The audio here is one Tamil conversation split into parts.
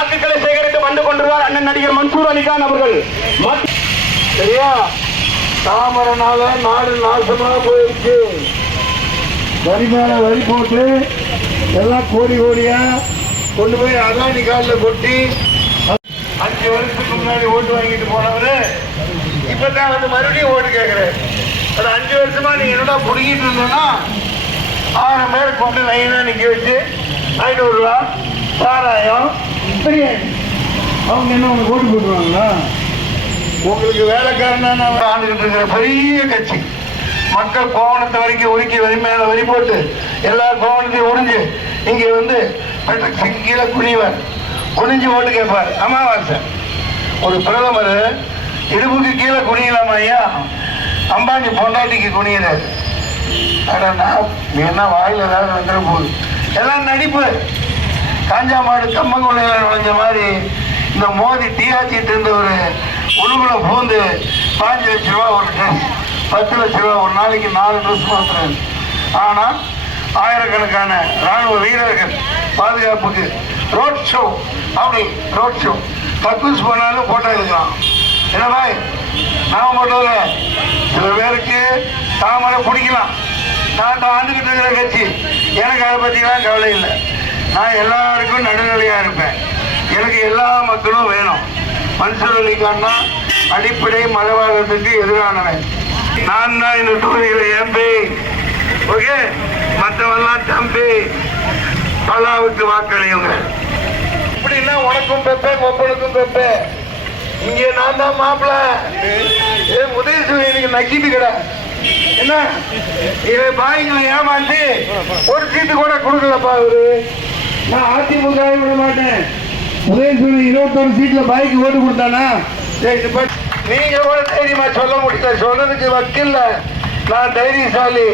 வாக்குகளை சேகரித்து வந்து கொண்டிருந்தார் அண்ணன் நடிகர் மன்சூர் அலிகான் அவர்கள். சரியா? தாமரனால நாடு நாசமா போயிருக்கு வரி மேல வரி போட்டு எல்லாம் கோடி கோடியா கொண்டு போய் அதானி காலில் கொட்டி அஞ்சு வருஷத்துக்கு முன்னாடி ஓட்டு வாங்கிட்டு போனவரு இப்பதான் வந்து மறுபடியும் ஓட்டு கேட்கிறேன் அது அஞ்சு வருஷமா நீ என்னடா பிடிக்கிட்டு இருந்தோன்னா ஆயிரம் பேர் கொண்டு லைனா நிக்க வச்சு ஐநூறுரூவா சாராயம் பிரியாணி அவங்க என்ன உனக்கு ஓட்டு போட்டுருவாங்களா? உங்களுக்கு வேலைக்காரனா நான் ஆண்டுகிட்டு இருக்கிற பெரிய கட்சி. மக்கள் கோவணத்தை வரைக்கும் உருக்கி வரி மேல வரி போட்டு எல்லா கோவணத்தையும் உறிஞ்சு இங்க வந்து கீழே குனிவர். குனிஞ்சு ஓட்டு கேட்பார். அமாவாசை. ஒரு பிரதமர் இடுப்புக்கு கீழே குனியலாமா ஐயா? அம்பானி பொண்டாட்டிக்கு குனியிறாரு. அட நான் என்ன வாயில ஏதாவது வந்துட போகுது. எல்லாம் நடிப்பு. காஞ்சாமாடு மாடு நுழைஞ்ச மாதிரி இந்த மோதி டீயாச்சிட்டு இருந்த ஒரு உழுகுல பூந்து பாஞ்சு லட்ச ரூபா ஒரு ட்ரெஸ் பத்து லட்ச ரூபா ஒரு நாளைக்கு நாலு ட்ரெஸ் மாத்துறாரு. ஆனால் ஆயிரக்கணக்கான ராணுவ வீரர்கள் பாதுகாப்புக்கு ரோட் ஷோ அப்படி ரோட் ஷோ கக்கூஸ் போனாலும் போட்டோ எடுக்கலாம். என்ன பாய்? நான் மட்டும் இல்லை சில பேருக்கு தாமரை பிடிக்கலாம். நான் ஆண்டுகிட்டு இருக்கிற கட்சி. எனக்கு அதை பற்றிலாம் கவலை இல்லை. நான் எல்லாருக்கும் நடுநிலையாக இருப்பேன். எனக்கு எல்லா மக்களும் வேணும். மன்சூர் அலிகான்னா அடிப்படை மதவாதத்துக்கு எதிரானவன். நான் தான் இந்த தொகுதியில் எம்பி ஓகே? மற்றவெல்லாம் தம்பி. பலாவுக்கு வாக்களியுங்க. இப்படின்னா உனக்கும் பெப்பேன் ஒப்பனுக்கும் பெப்பேன் இங்கே நான் தான் மாப்பிள்ள ஏ உதயசூரியன் எனக்கு நக்கிட்டு கிட. என்ன? இவன் பாய்களை ஏமாந்து ஒரு சீட்டு கூட கொடுக்கலப்பா அவரு நான் அதிமுக விட மாட்டேன். உதயசூரி இருபத்தொரு சீட்ல பைக் ஓட்டு கொடுத்தானா? சரி, பட்- நீங்க கூட தைரியமா சொல்ல முடியல. சொல்றதுக்கு வக்கில்ல. நான் தைரியசாலி.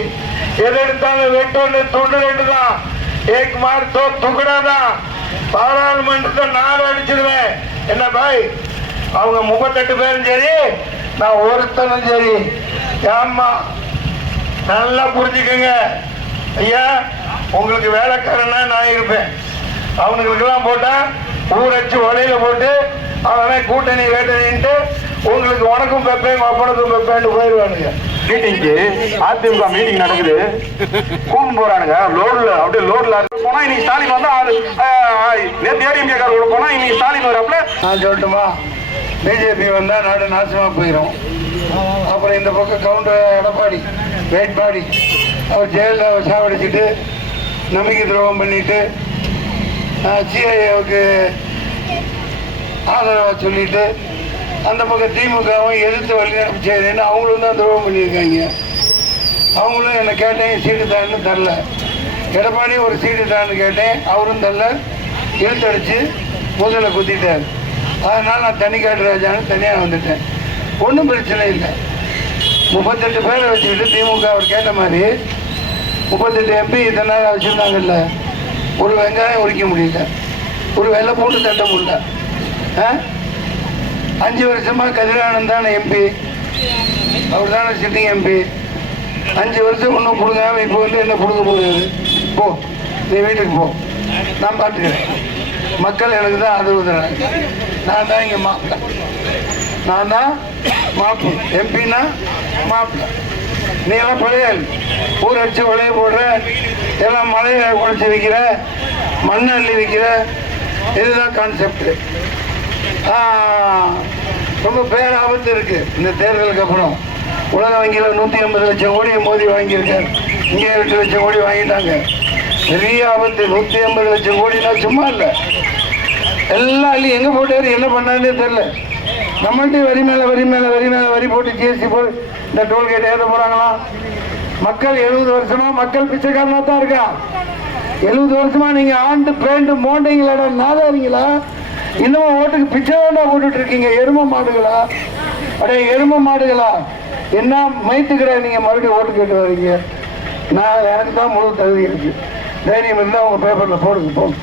எது எடுத்தாலும் வெட்டு ஒன்று துண்டு ரெண்டு தான் ஏக் மார் தோ துக்குடாதான். பாராளுமன்றத்தை நாலு அடிச்சிருவேன். என்ன பாய்? அவங்க முப்பத்தெட்டு பேரும் சரி நான் ஒருத்தனும் சரி. ஆமா நல்லா புரிஞ்சுக்கங்க. ஐயா உங்களுக்கு வேலைக்காரனா நான் இருப்பேன். அவனுங்களுக்கெல்லாம் போட்டா ஊரச்சு வலையில போட்டு அவன் கூட்டணி வேட்டணின்ட்டு உங்களுக்கு உனக்கும் பெப்பேன் அப்பனுக்கும் பெப்பேன்னு போயிடுவானுங்க. மீட்டிங்க்கு அதிமுக மீட்டிங் நடக்குது. கூண்டு போறானுங்க. லோடுல அப்படியே லோடுல போனா இன்னைக்கு ஸ்டாலின் வந்து நேத்து ஏடிஎம்கே கூட போனா இன்னைக்கு ஸ்டாலின் வரப்பல நான் சொல்லட்டுமா? பிஜேபி வந்தா நாடு நாசமா போயிடும் அப்புறம் இந்த பக்கம் கவுண்டர் எடப்பாடி வேட்பாடி. அவர் ஜெயலலிதாவை சாவடிச்சிட்டு நம்பிக்கை துரோகம் பண்ணிட்டு சிஐஏவுக்கு ஆதரவாக சொல்லிட்டு அந்த பக்கம் திமுகவும் எதிர்த்து வழிநடப்பு செய்யறேன்னு அவங்களும் தான் துரோகம் பண்ணியிருக்காங்க. அவங்களும் என்னை கேட்டேன் சீட்டு தான்னு தரல. எடப்பாடி ஒரு சீட்டு தான்னு கேட்டேன் அவரும் தரல. இழுத்தடிச்சு முதல்ல குத்திட்டார். அதனால் நான் தனி காட்டு ராஜான்னு தனியாக வந்துட்டேன். ஒன்றும் பிரச்சனை இல்லை. முப்பத்தெட்டு பேரை வச்சுக்கிட்டு திமுக அவர் கேட்ட மாதிரி முப்பத்தெட்டு எம்பி இதனால் நாள் வச்சுருந்தாங்கல்ல. ஒரு வெங்காயம் உரிக்க முடியல. ஒரு வெள்ளை போட்டு தட்ட முடியல. ஆ? அஞ்சு வருஷமா கதிரானந்த் தானே எம்பி அவர் தானே சிட்டிங் எம்பி அஞ்சு வருஷம் ஒன்றும் கொடுக்காம இப்போ வந்து என்ன கொடுக்க போகுது போ நீ வீட்டுக்கு போ. நான் பார்த்துக்கிறேன் மக்கள் எனக்கு தான் ஆதரவு தராங்க நான் தான் இங்கே மாப்பிள்ள நான் தான் மாப்பிள்ள எம்பின்னா மாப்பிள்ள நீ எல்லாம் பழைய ஊர் அடிச்சு உழைய போடுற எல்லாம் மலையை குறைச்சி வைக்கிற மண் அள்ளி வைக்கிற இதுதான் கான்செப்ட் ரொம்ப பேராபத்து இருக்கு. இந்த தேர்தலுக்கு அப்புறம். உலக வங்கியில் நூற்றி ஐம்பது லட்சம் கோடி மோதி வாங்கியிருக்காரு. இங்கே எட்டு லட்சம் கோடி வாங்கிட்டாங்க. பெரிய ஆபத்து. நூற்றி ஐம்பது லட்சம் கோடினா சும்மா இல்லை. எல்லாம் அள்ளி எங்கே போட்டார்? என்ன பண்ணாருன்னே தெரில நம்மள்ட்ட வரி மேலே வரி மேலே வரி மேலே வரி போட்டு ஜிஎஸ்டி போட்டு இந்த டோல்கேட் ஏற்ற போகிறாங்களா மக்கள் எழுபது வருஷமா மக்கள் பிச்சைக்காரனா தான் இருக்கா? எழுபது வருஷமா நீங்க ஆண்டு பேண்டு மோண்டைங்களா நாதாரிங்களா இன்னமும் ஓட்டுக்கு பிச்சை வேண்டா போட்டுட்டு இருக்கீங்க எரும மாடுகளா? அடைய எரும மாடுகளா? என்ன மைத்துக்கிற நீங்க மறுபடியும் ஓட்டு கேட்டு வரீங்க? நான் எனக்கு தான் முழு தகுதி இருக்கு. தைரியம் இருந்தால் உங்க பேப்பர்ல போடுங்க போங்க.